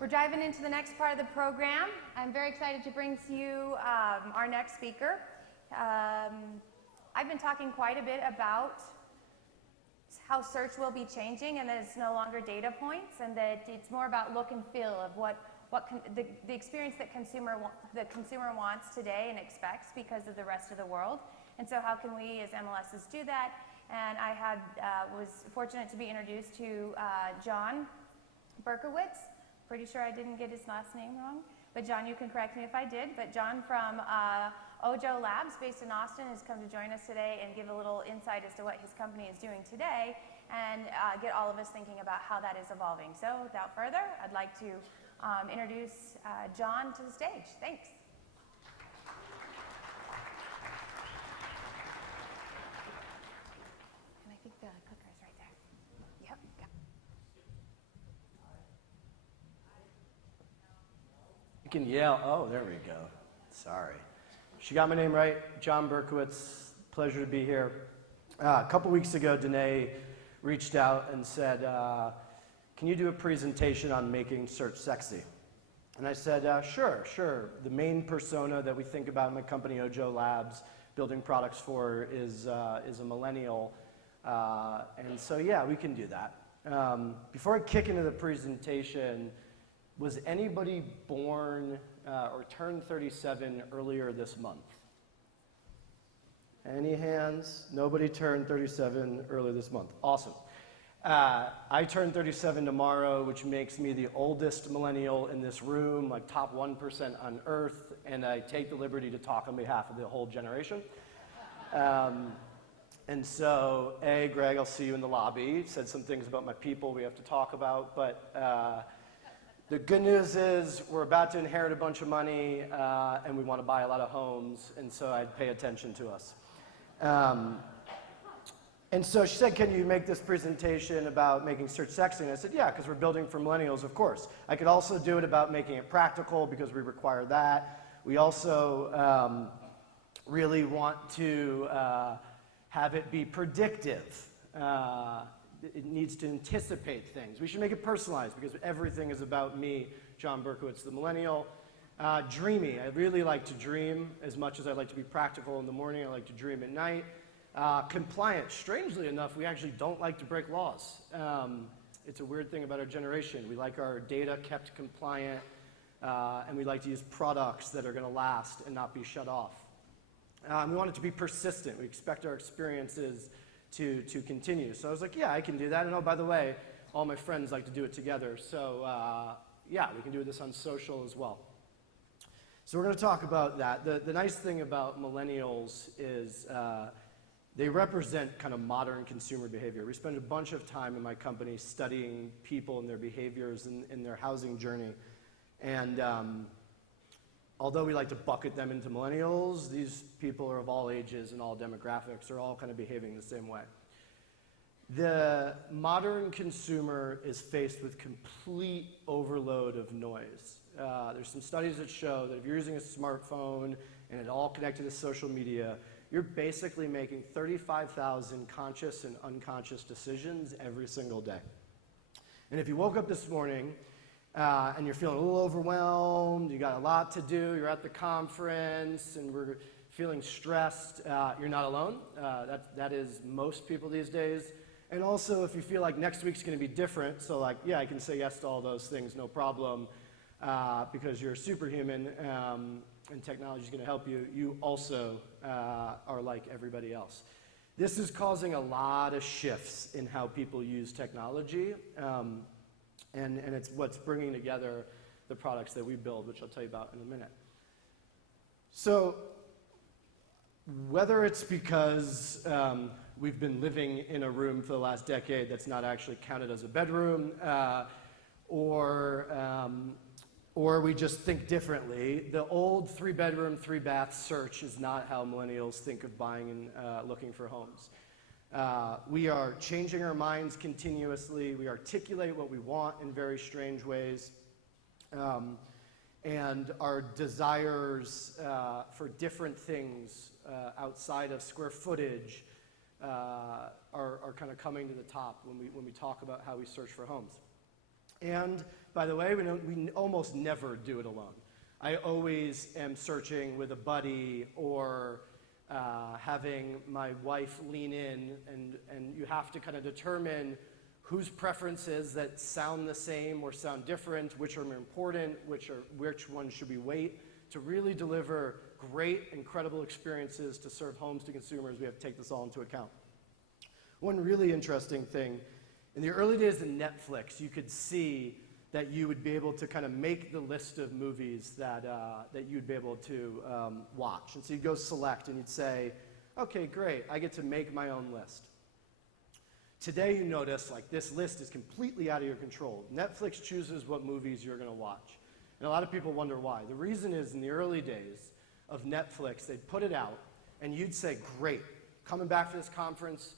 We're diving into the next part of the program. I'm very excited to bring to you our next speaker. I've been talking quite a bit about how search will be changing and that it's no longer data points and that it's more about look and feel of the experience that the consumer wants today and expects because of the rest of the world. And so how can we as MLSs do that? And I was fortunate to be introduced to John Berkowitz. Pretty sure I didn't get his last name wrong, but John, you can correct me if I did. But John from Ojo Labs, based in Austin, has come to join us today and give a little insight as to what his company is doing today and get all of us thinking about how that is evolving. So without further, I'd like to introduce John to the stage. Thanks. And I think the clicker's right there. Yep. You can yell. Oh, there we go. Sorry. She got my name right. John Berkowitz. Pleasure to be here. A couple weeks ago, Danae reached out and said, can you do a presentation on making search sexy? And I said, sure. The main persona that we think about in my company, Ojo Labs, building products for is a millennial. And so, yeah, we can do that. Before I kick into the presentation, was anybody born or turned 37 earlier this month? Any hands? Nobody turned 37 earlier this month. Awesome. I turn 37 tomorrow, which makes me the oldest millennial in this room, like top 1% on Earth, and I take the liberty to talk on behalf of the whole generation. And so, Greg, I'll see you in the lobby. Said some things about my people we have to talk about, but the good news is we're about to inherit a bunch of money and we want to buy a lot of homes, and so I'd pay attention to us. And so she said, can you make this presentation about making search sexy? And I said, yeah, because we're building for millennials, of course. I could also do it about making it practical because we require that. We also really want to have it be predictive. It needs to anticipate things. We should make it personalized because everything is about me, John Berkowitz, the millennial. Dreamy. I really like to dream as much as I like to be practical in the morning. I like to dream at night. Compliant. Strangely enough, we actually don't like to break laws. It's a weird thing about our generation. We like our data kept compliant, and we like to use products that are going to last and not be shut off. We want it to be persistent. We expect our experiences to continue. So I was like, yeah, I can do that. And oh, by the way, all my friends like to do it together. So yeah, we can do this on social as well. So we're going to talk about that. The nice thing about millennials is they represent kind of modern consumer behavior. We spend a bunch of time in my company studying people and their behaviors in their housing journey. And although we like to bucket them into millennials, these people are of all ages and all demographics. They're all kind of behaving the same way. The modern consumer is faced with complete overload of noise. There's some studies that show that if you're using a smartphone and it all connected to social media, you're basically making 35,000 conscious and unconscious decisions every single day. And if you woke up this morning and you're feeling a little overwhelmed, you got a lot to do, you're at the conference, and we're feeling stressed, you're not alone. That is most people these days. And also, if you feel like next week's going to be different, so like, yeah, I can say yes to all those things, no problem, because you're superhuman and technology is going to help you, you also are like everybody else. This is causing a lot of shifts in how people use technology. And it's what's bringing together the products that we build, which I'll tell you about in a minute. So whether it's because we've been living in a room for the last decade that's not actually counted as a bedroom, or we just think differently, the old 3-bedroom, 3-bath search is not how millennials think of buying and looking for homes. We are changing our minds continuously. We articulate what we want in very strange ways. And our desires for different things outside of square footage are kind of coming to the top when we talk about how we search for homes. And by the way, we almost never do it alone. I always am searching with a buddy or having my wife lean in, and you have to kind of determine whose preferences that sound the same or sound different, which are more important, which ones should we wait. To really deliver great, incredible experiences to serve homes to consumers, we have to take this all into account. One really interesting thing, in the early days of Netflix, you could see that you would be able to kind of make the list of movies that you'd be able to watch. And so you'd go select and you'd say, okay, great, I get to make my own list. Today you notice like this list is completely out of your control. Netflix chooses what movies you're going to watch. And a lot of people wonder why. The reason is in the early days of Netflix, they'd put it out and you'd say, great, coming back for this conference,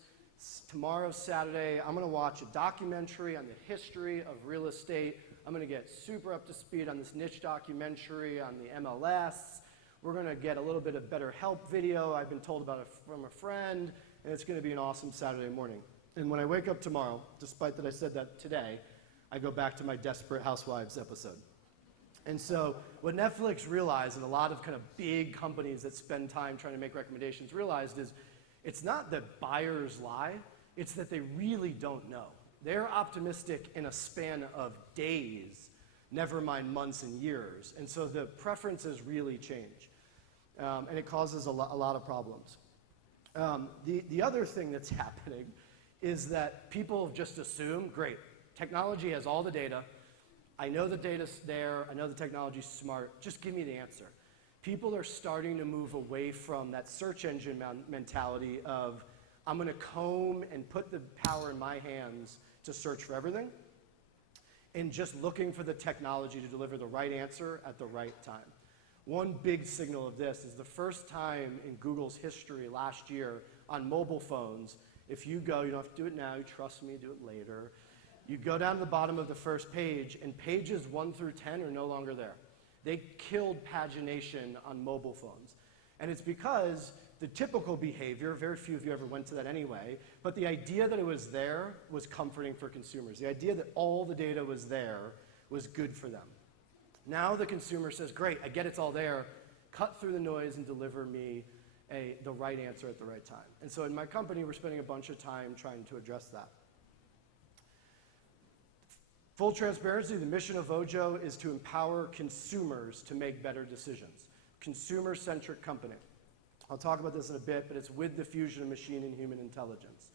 tomorrow, Saturday, I'm going to watch a documentary on the history of real estate. I'm going to get super up to speed on this niche documentary on the MLS. We're going to get a little bit of better help video I've been told about from a friend, and it's going to be an awesome Saturday morning. And when I wake up tomorrow, despite that I said that today, I go back to my Desperate Housewives episode. And so what Netflix realized, and a lot of kind of big companies that spend time trying to make recommendations realized, is it's not that buyers lie, it's that they really don't know. They're optimistic in a span of days, never mind months and years. And so the preferences really change. And it causes a lot of problems. The other thing that's happening is that people just assume, great, technology has all the data. I know the data's there. I know the technology's smart. Just give me the answer. People are starting to move away from that search engine mentality of, I'm going to comb and put the power in my hands to search for everything, and just looking for the technology to deliver the right answer at the right time. One big signal of this is the first time in Google's history last year on mobile phones, if you go, you don't have to do it now, you trust me, do it later. You go down to the bottom of the first page, and pages 1 through 10 are no longer there. They killed pagination on mobile phones. And it's because the typical behavior, very few of you ever went to that anyway, but the idea that it was there was comforting for consumers. The idea that all the data was there was good for them. Now the consumer says, great, I get it's all there, cut through the noise and deliver me the right answer at the right time. And so in my company, we're spending a bunch of time trying to address that. Full transparency, the mission of Ojo is to empower consumers to make better decisions. Consumer-centric company. I'll talk about this in a bit, but it's with the fusion of machine and human intelligence.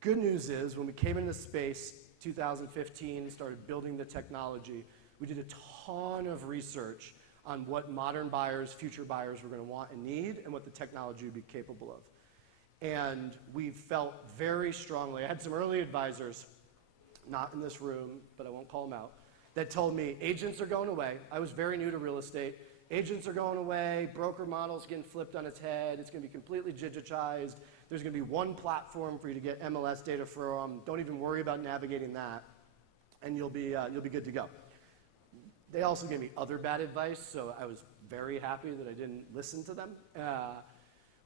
Good news is, when we came into space 2015 and started building the technology, we did a ton of research on what modern buyers, future buyers were going to want and need, and what the technology would be capable of. And we felt very strongly, I had some early advisors, not in this room, but I won't call them out, that told me agents are going away. I was very new to real estate. Agents are going away, broker models getting flipped on its head, it's going to be completely digitized. There's going to be one platform for you to get MLS data from. Don't even worry about navigating that, and you'll be good to go. They also gave me other bad advice, so I was very happy that I didn't listen to them.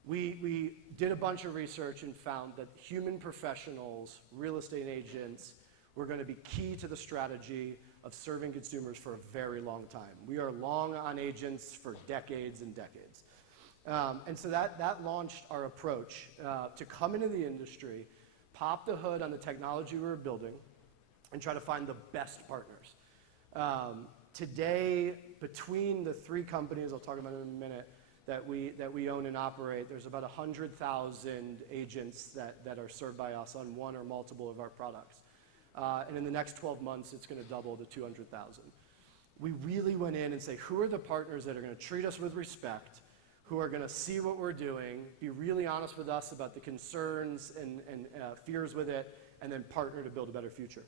We did a bunch of research and found that human professionals, real estate agents, were going to be key to the strategy of serving consumers for a very long time. We are long on agents for decades and decades. And so that launched our approach to come into the industry, pop the hood on the technology we were building, and try to find the best partners. Today, between the three companies, I'll talk about in a minute, that we own and operate, there's about 100,000 agents that are served by us on one or multiple of our products. And in the next 12 months, it's going to double to 200,000. We really went in and say, who are the partners that are going to treat us with respect, who are going to see what we're doing, be really honest with us about the concerns and fears with it, and then partner to build a better future.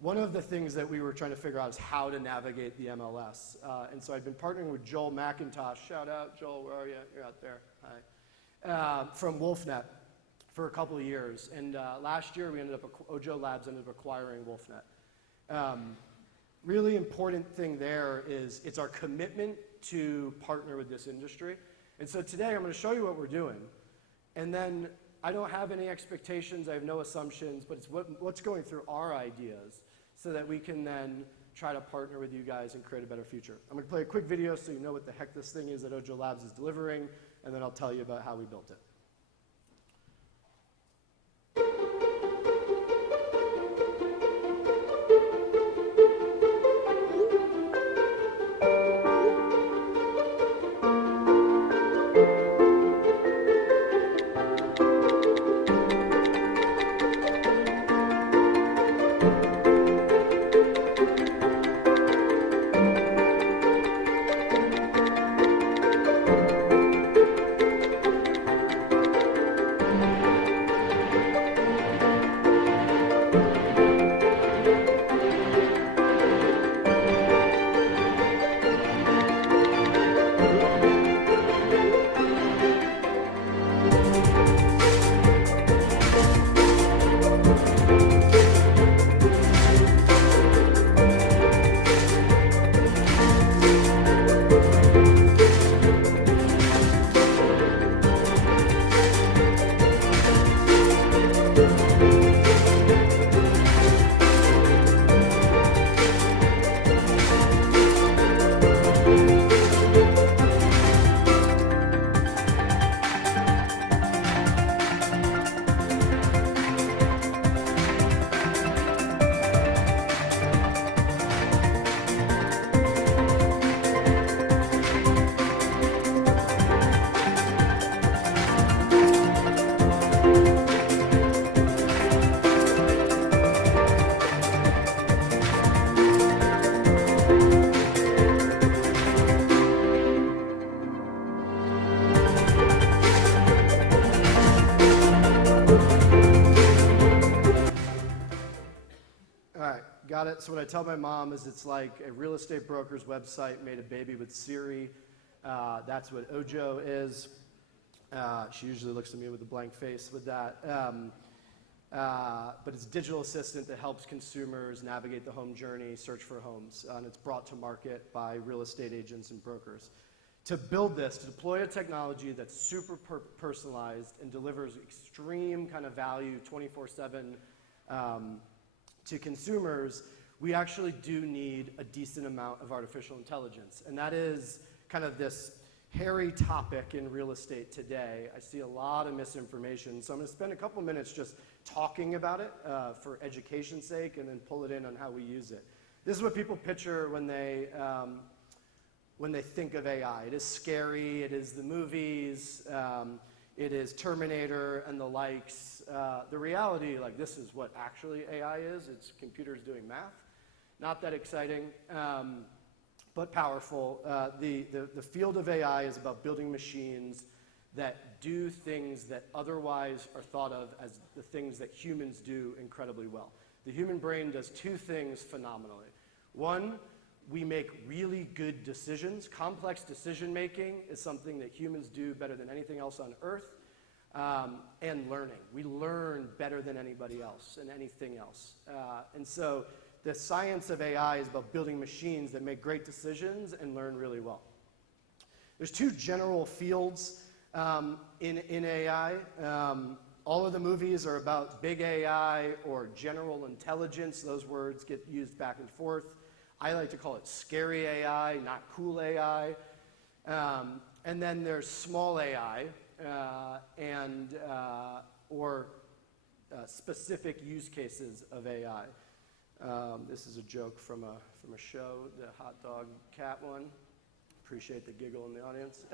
One of the things that we were trying to figure out is how to navigate the MLS. And so I've been partnering with Joel McIntosh. Shout out, Joel, where are you? You're out there. Hi. From WolfNet for a couple of years. And last year, Ojo Labs ended up acquiring WolfNet. Really important thing there is it's our commitment to partner with this industry. And so today, I'm going to show you what we're doing. And then I don't have any expectations, I have no assumptions, but it's what's going through our ideas. so that we can then try to partner with you guys and create a better future. I'm going to play a quick video so you know what the heck this thing is that Ojo Labs is delivering, and then I'll tell you about how we built it. Got it. So what I tell my mom is it's like a real estate broker's website made a baby with Siri. That's what Ojo is. She usually looks at me with a blank face with that. But it's a digital assistant that helps consumers navigate the home journey, search for homes, and it's brought to market by real estate agents and brokers. To build this, to deploy a technology that's super personalized and delivers extreme kind of value 24/7 to consumers, we actually do need a decent amount of artificial intelligence. And that is kind of this hairy topic in real estate today. I see a lot of misinformation, so I'm going to spend a couple minutes just talking about it for education's sake and then pull it in on how we use it. This is what people picture when they think of AI. It is scary, it is the movies, it is Terminator and the likes. The reality, like this is what actually AI is. It's computers doing math. Not that exciting, but powerful. The field of AI is about building machines that do things that otherwise are thought of as the things that humans do incredibly well. The human brain does two things phenomenally. One, we make really good decisions. Complex decision making is something that humans do better than anything else on earth. And learning. We learn better than anybody else and anything else. And so the science of AI is about building machines that make great decisions and learn really well. There's two general fields in AI. All of the movies are about big AI or general intelligence. Those words get used back and forth. I like to call it scary AI, not cool AI. And then there's small AI or specific use cases of AI. This is a joke from a show, the hot dog cat one. Appreciate the giggle in the audience.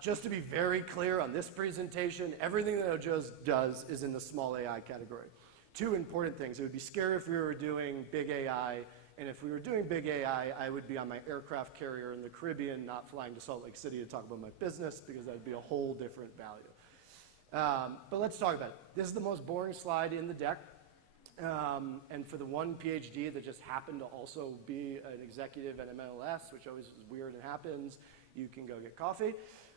Just to be very clear on this presentation, everything that Ojo does is in the small AI category. Two important things. It would be scary if we were doing big AI, and if we were doing big AI, I would be on my aircraft carrier in the Caribbean, not flying to Salt Lake City to talk about my business, because that would be a whole different value. But let's talk about it. This is the most boring slide in the deck. And for the one PhD that just happened to also be an executive at CMLS, which always is weird and happens, you can go get coffee.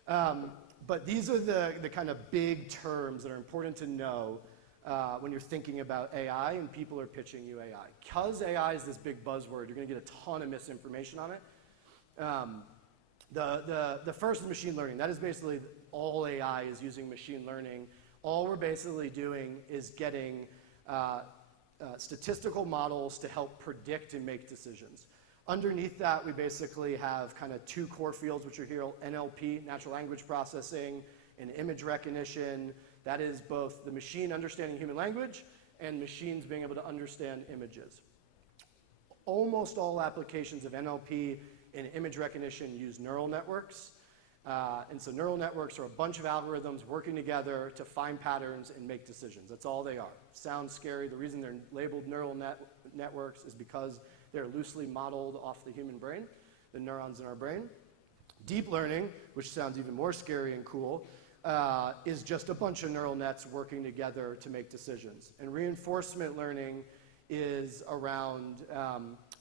But these are the kind of big terms that are important to know when you're thinking about AI and people are pitching you AI. Because AI is this big buzzword, you're going to get a ton of misinformation on it. The first is machine learning. That is basically all AI is using machine learning. All we're basically doing is getting statistical models to help predict and make decisions. Underneath that, we basically have kind of two core fields, which are here, NLP, natural language processing, and image recognition. That is both the machine understanding human language and machines being able to understand images. Almost all applications of NLP and image recognition use neural networks. And so neural networks are a bunch of algorithms working together to find patterns and make decisions. That's all they are. Sounds scary. The reason they're labeled neural networks is because they're loosely modeled off the human brain, the neurons in our brain. Deep learning, which sounds even more scary and cool, is just a bunch of neural nets working together to make decisions. And reinforcement learning is around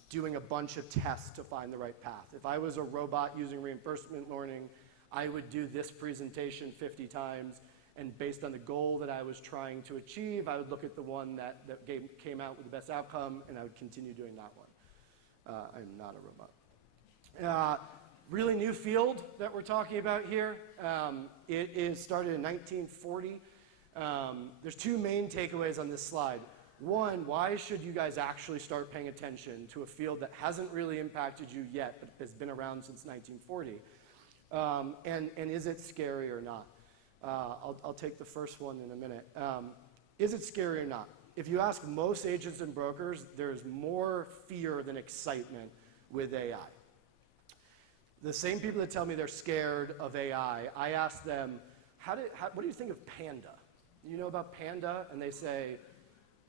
doing a bunch of tests to find the right path. If I was a robot using reinforcement learning, I would do this presentation 50 times, and based on the goal that I was trying to achieve, I would look at the one that came out with the best outcome, and I would continue doing that one. I'm not a robot. Really new field that we're talking about here. It is started in 1940. There's two main takeaways on this slide. One, why should you guys actually start paying attention to a field that hasn't really impacted you yet, but has been around since 1940? And is it scary or not? I'll take the first one in a minute. Is it scary or not? If you ask most agents and brokers, there's more fear than excitement with AI. The same people that tell me they're scared of AI, I ask them, what do you think of Panda? You know about Panda? And they say,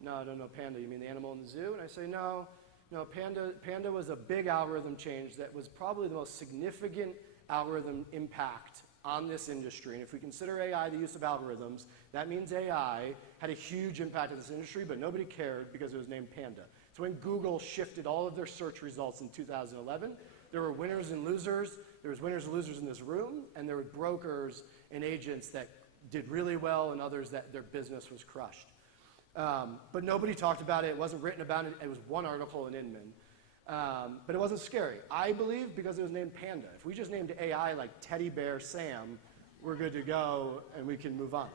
no, I don't know Panda. You mean the animal in the zoo? And I say, no, Panda was a big algorithm change that was probably the most significant algorithm impact on this industry. And if we consider AI the use of algorithms, that means AI had a huge impact on this industry, but nobody cared because it was named Panda. So when Google shifted all of their search results in 2011, there were winners and losers. There was winners and losers in this room, and there were brokers and agents that did really well and others that their business was crushed. But nobody talked about it. It wasn't written about it. It was one article in Inman. But it wasn't scary. I believe because it was named Panda. If we just named AI like Teddy Bear Sam, we're good to go and we can move on.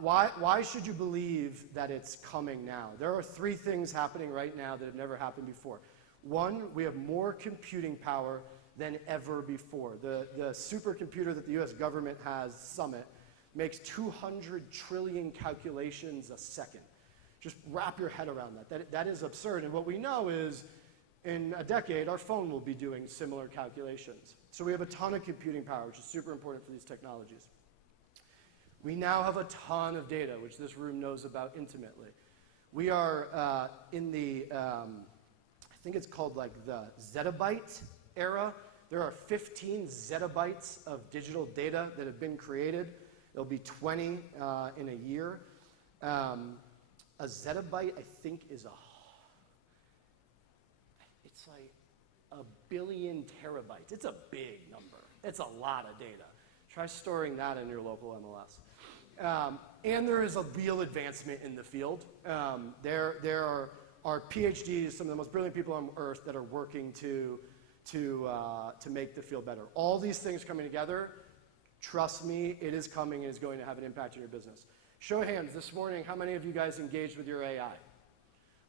Why should you believe that it's coming now? There are three things happening right now that have never happened before. One, we have more computing power than ever before. The supercomputer that the US government has, Summit, makes 200 trillion calculations a second. Just wrap your head around that. That is absurd. And what we know is in a decade, our phone will be doing similar calculations. So we have a ton of computing power, which is super important for these technologies. We now have a ton of data, which this room knows about intimately. We are in the, I think it's called like the zettabyte era. There are 15 zettabytes of digital data that have been created. There'll be 20 in a year. A zettabyte, I think, is it's like a billion terabytes. It's a big number. It's a lot of data. Try storing that in your local MLS. And there is a real advancement in the field. There are PhDs, some of the most brilliant people on earth that are working to make the field better. All these things coming together, trust me, it is coming and is going to have an impact on your business. Show of hands, this morning, how many of you guys engaged with your AI? I'm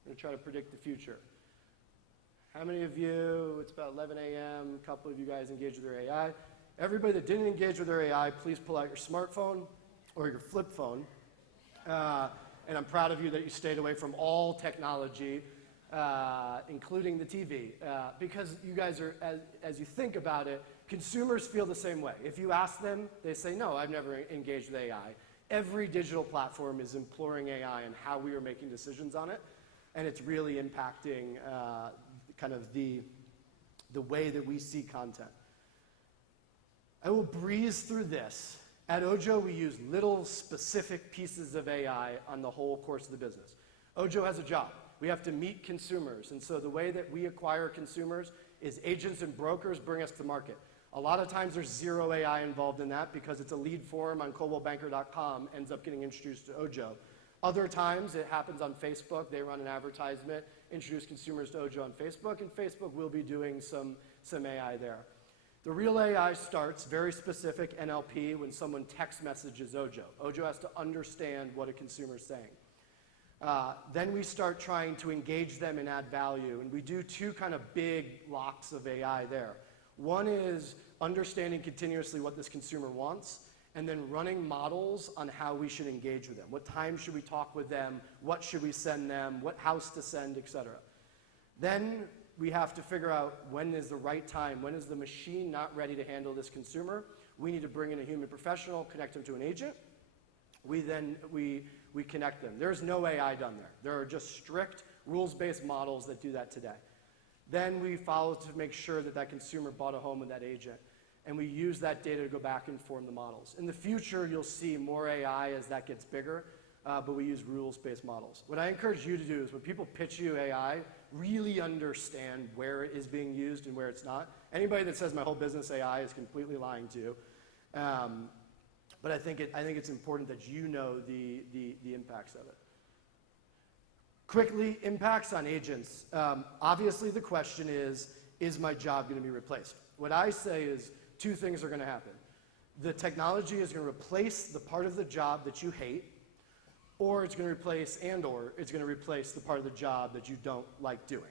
going to try to predict the future. How many of you, it's about 11 a.m., a couple of you guys engaged with your AI. Everybody that didn't engage with their AI, please pull out your smartphone or your flip phone. And I'm proud of you that you stayed away from all technology, including the TV. Because you guys are, as you think about it, consumers feel the same way. If you ask them, they say, no, I've never engaged with AI. Every digital platform is imploring AI and how we are making decisions on it. And it's really impacting kind of the way that we see content. I will breeze through this. At Ojo, we use little specific pieces of AI on the whole course of the business. Ojo has a job. We have to meet consumers. And so the way that we acquire consumers is agents and brokers bring us to market. A lot of times there's zero AI involved in that because it's a lead form on coldwellbanker.com, ends up getting introduced to Ojo. Other times it happens on Facebook. They run an advertisement, introduce consumers to Ojo on Facebook, and Facebook will be doing some AI there. The real AI starts, very specific NLP, when someone text messages Ojo. Ojo has to understand what a consumer is saying. Then we start trying to engage them and add value, and we do two kind of big blocks of AI there. One is understanding continuously what this consumer wants, and then running models on how we should engage with them. What time should we talk with them? What should we send them? What house to send, etc. Then we have to figure out when is the right time. When is the machine not ready to handle this consumer? We need to bring in a human professional, connect them to an agent. We connect them. There's no AI done there. There are just strict rules-based models that do that today. Then we follow to make sure that that consumer bought a home with that agent. And we use that data to go back and form the models. In the future, you'll see more AI as that gets bigger, but we use rules-based models. What I encourage you to do is when people pitch you AI, really understand where it is being used and where it's not. Anybody that says my whole business AI is completely lying to you. But I think it's important that you know the impacts of it. Quickly, impacts on agents. Obviously, the question is my job going to be replaced? What I say is two things are going to happen. The technology is going to replace the part of the job that you hate, or it's going to replace the part of the job that you don't like doing,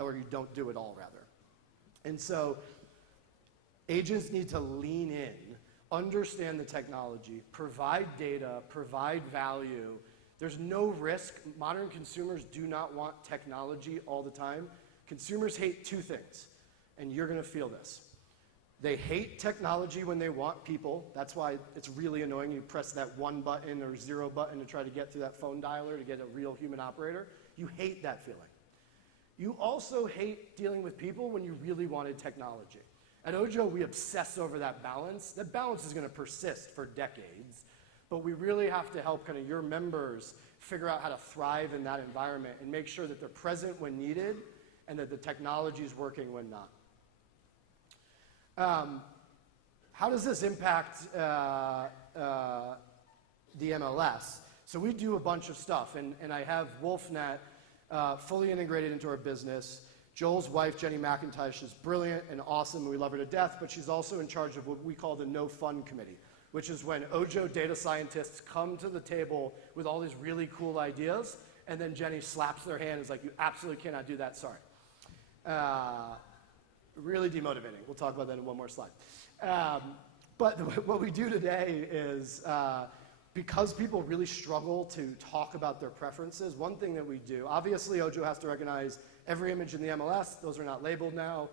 or you don't do at all, rather. And so agents need to lean in, understand the technology, provide data, provide value. There's no risk. Modern consumers do not want technology all the time. Consumers hate two things, and you're going to feel this. They hate technology when they want people. That's why it's really annoying. You press that 1 button or 0 button to try to get through that phone dialer to get a real human operator. You hate that feeling. You also hate dealing with people when you really wanted technology. At Ojo, we obsess over that balance. That balance is going to persist for decades, but we really have to help kind of your members figure out how to thrive in that environment and make sure that they're present when needed and that the technology is working when not. How does this impact the MLS? So we do a bunch of stuff, and I have WolfNet fully integrated into our business. Joel's wife, Jenny McIntosh, is brilliant and awesome. We love her to death, but she's also in charge of what we call the No Fun Committee, which is when Ojo data scientists come to the table with all these really cool ideas, and then Jenny slaps their hand and is like, you absolutely cannot do that, sorry. Really demotivating. We'll talk about that in one more slide. But what we do today is, because people really struggle to talk about their preferences, one thing that we do, obviously Ojo has to recognize every image in the MLS. Those are not labeled now.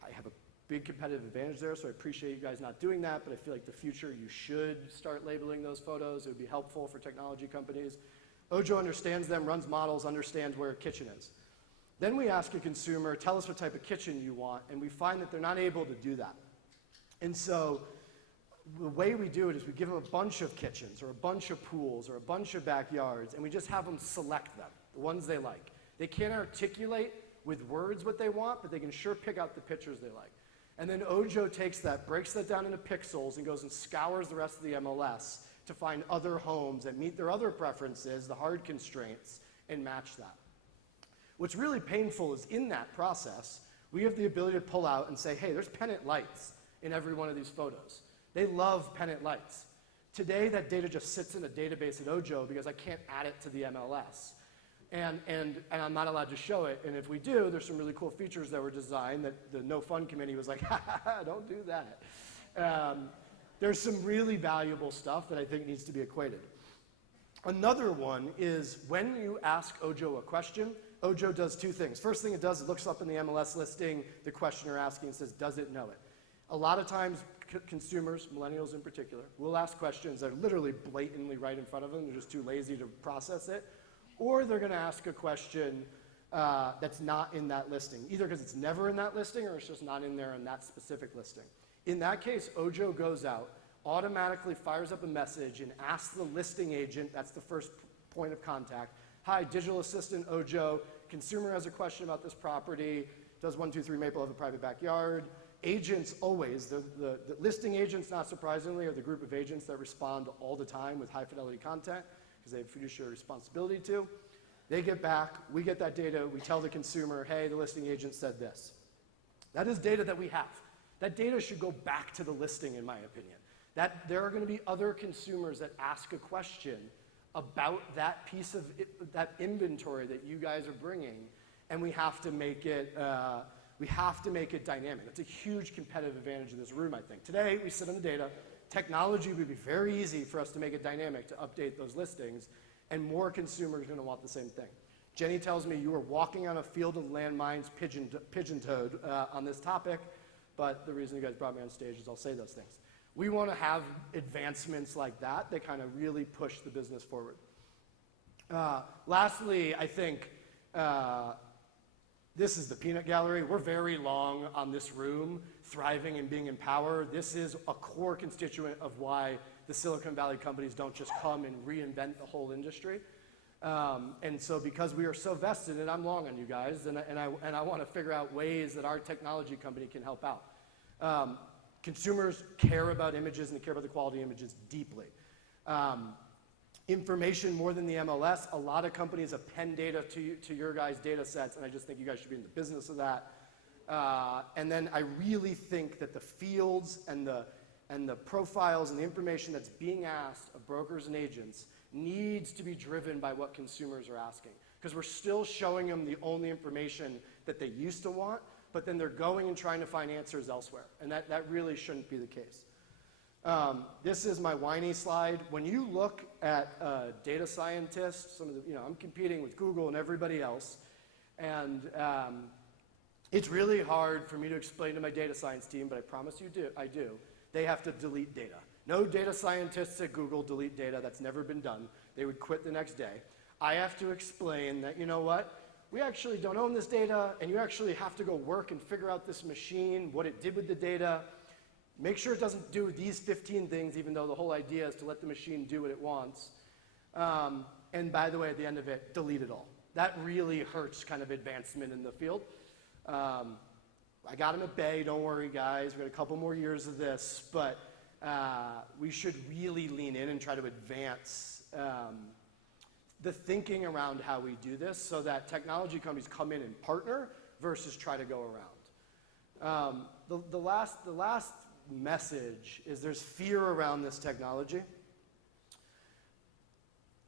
I have a big competitive advantage there, so I appreciate you guys not doing that, but I feel like the future you should start labeling those photos. It would be helpful for technology companies. Ojo understands them, runs models, understands where a kitchen is. Then we ask a consumer, tell us what type of kitchen you want, and we find that they're not able to do that. And so the way we do it is we give them a bunch of kitchens or a bunch of pools or a bunch of backyards, and we just have them select them, the ones they like. They can't articulate with words what they want, but they can sure pick out the pictures they like. And then Ojo takes that, breaks that down into pixels, and goes and scours the rest of the MLS to find other homes that meet their other preferences, the hard constraints, and match that. What's really painful is in that process, we have the ability to pull out and say, hey, there's pennant lights in every one of these photos. They love pennant lights. Today, that data just sits in a database at Ojo because I can't add it to the MLS. And I'm not allowed to show it. And if we do, there's some really cool features that were designed that the No Fun Committee was like, ha, ha, ha, don't do that. There's some really valuable stuff that I think needs to be equated. Another one is when you ask Ojo a question, Ojo does two things. First thing it does, it looks up in the MLS listing the question you're asking and says, does it know it? A lot of times, consumers, millennials in particular, will ask questions that are literally blatantly right in front of them. They're just too lazy to process it. Or they're going to ask a question that's not in that listing, either because it's never in that listing or it's just not in there in that specific listing. In that case, Ojo goes out, automatically fires up a message and asks the listing agent, that's the first point of contact, hi, digital assistant Ojo, consumer has a question about this property, does 123 Maple have a private backyard? Agents always, the listing agents, not surprisingly, are the group of agents that respond all the time with high fidelity content because they have fiduciary responsibility to. They get back, we get that data, we tell the consumer, hey, the listing agent said this. That is data that we have. That data should go back to the listing, in my opinion. That there are going to be other consumers that ask a question about that piece of that inventory that you guys are bringing, and we have to make it dynamic. That's a huge competitive advantage in this room, I think. Today, we sit on the data. Technology would be very easy for us to make it dynamic to update those listings, and more consumers are going to want the same thing. Jenny tells me you are walking on a field of landmines, pigeon-toed on this topic, but the reason you guys brought me on stage is I'll say those things. We want to have advancements like that that kind of really push the business forward. Lastly, I think this is the peanut gallery. We're very long on this room, thriving and being in power. This is a core constituent of why the Silicon Valley companies don't just come and reinvent the whole industry. And so because we are so vested, and I'm long on you guys, and I want to figure out ways that our technology company can help out. Consumers care about images and they care about the quality of images deeply. Information more than the MLS. A lot of companies append data to your guys' data sets, and I just think you guys should be in the business of that. And then I really think that the fields and the profiles and the information that's being asked of brokers and agents needs to be driven by what consumers are asking. Because we're still showing them the only information that they used to want, but then they're going and trying to find answers elsewhere. And that really shouldn't be the case. This is my whiny slide. When you look at data scientists, I'm competing with Google and everybody else, and it's really hard for me to explain to my data science team, but I promise I do. They have to delete data. No data scientists at Google delete data. That's never been done. They would quit the next day. I have to explain that, you know what? We actually don't own this data, and you actually have to go work and figure out this machine, what it did with the data. Make sure it doesn't do these 15 things, even though the whole idea is to let the machine do what it wants. And by the way, at the end of it, delete it all. That really hurts kind of advancement in the field. I got him at bay, don't worry guys, we've got a couple more years of this, but we should really lean in and try to advance the thinking around how we do this so that technology companies come in and partner versus try to go around. The last message is there's fear around this technology.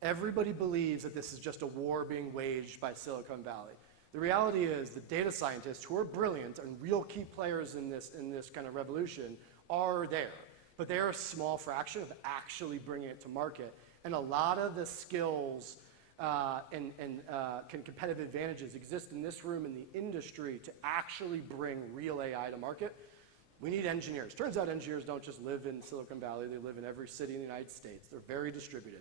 Everybody believes that this is just a war being waged by Silicon Valley. The reality is the data scientists, who are brilliant and real key players in this kind of revolution, are there. But they're a small fraction of actually bringing it to market. And a lot of the skills and competitive advantages exist in this room in the industry to actually bring real AI to market. We need engineers. Turns out engineers don't just live in Silicon Valley. They live in every city in the United States. They're very distributed.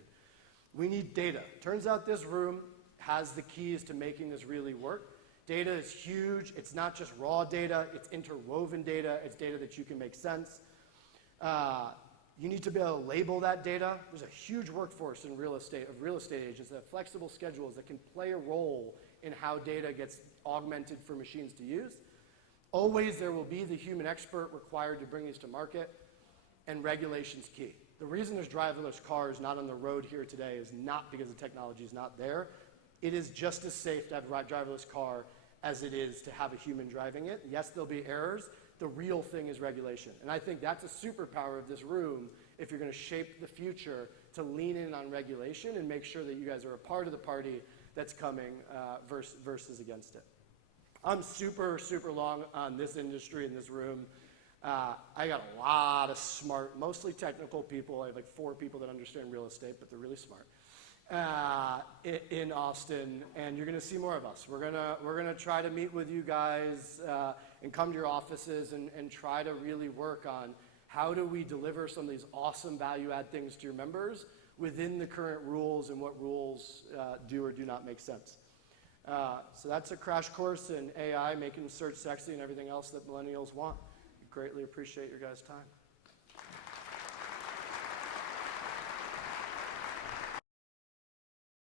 We need data. Turns out this room has the keys to making this really work. Data is huge. It's not just raw data. It's interwoven data. It's data that you can make sense. You need to be able to label that data. There's a huge workforce in real estate agents that have flexible schedules that can play a role in how data gets augmented for machines to use. Always there will be the human expert required to bring these to market, and regulation's key. The reason there's driverless cars not on the road here today is not because the technology is not there. It is just as safe to have a driverless car as it is to have a human driving it. Yes, there'll be errors. The real thing is regulation. And I think that's a superpower of this room if you're going to shape the future, to lean in on regulation and make sure that you guys are a part of the party that's coming versus against it. I'm super, super long on this industry in this room. I got a lot of smart, mostly technical people. I have like 4 people that understand real estate, but they're really smart. In Austin, and you're going to see more of us. We're gonna try to meet with you guys and come to your offices and try to really work on how do we deliver some of these awesome value-add things to your members within the current rules and what rules do or do not make sense. So that's a crash course in AI, making search sexy and everything else that millennials want. Greatly appreciate your guys' time.